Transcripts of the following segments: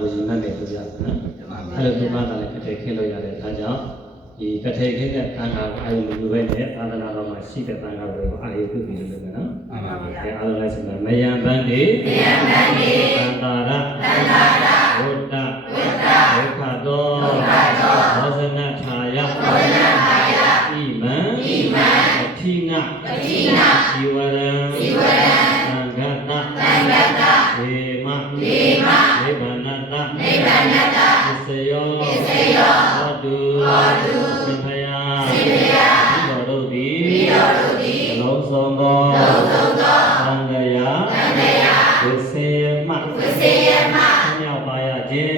ကိုယူမှတ်တယ်လို့ပြောတာနော်အဲ့လိုဒီမှာလည်းကတိခင်းလို့ရတယ်ဒါကြောင့်ဒီကတိခင်းတဲ့သံဃာကိုအာရုံယူပဲနဲ့သာသနာတော်မှာရှိတဲ့သံဃာတွေကိုအာရုံပြုပြီးလို့ပြောနော်မှန်ပါဗျာအဲအားလုံးလိုက်စမယ်မယံပန်းတိသံသာရဝတ္တဒုက္ခသောဘောဇနထာယဣမံအထိနာဇီဝရံသံဃတဒေမနိဗ္ဗာနတသစ္စယောဟောတုသင်္ခယဤတော်တို့သည်လုံးစုံသောသံဃာဝိစေယမမြောက်ပါရခြင်း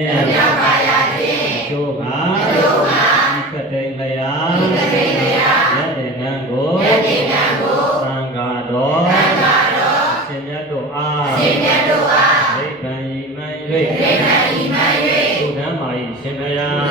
ကျိုးကဤကတိလျာယတေနံကိုသံဃာတော်ရှင်မြတ်တို့အားနိဗ္ဗာန်ဤမှန်၍သုဓမ္မာဤရှင်ဘုရား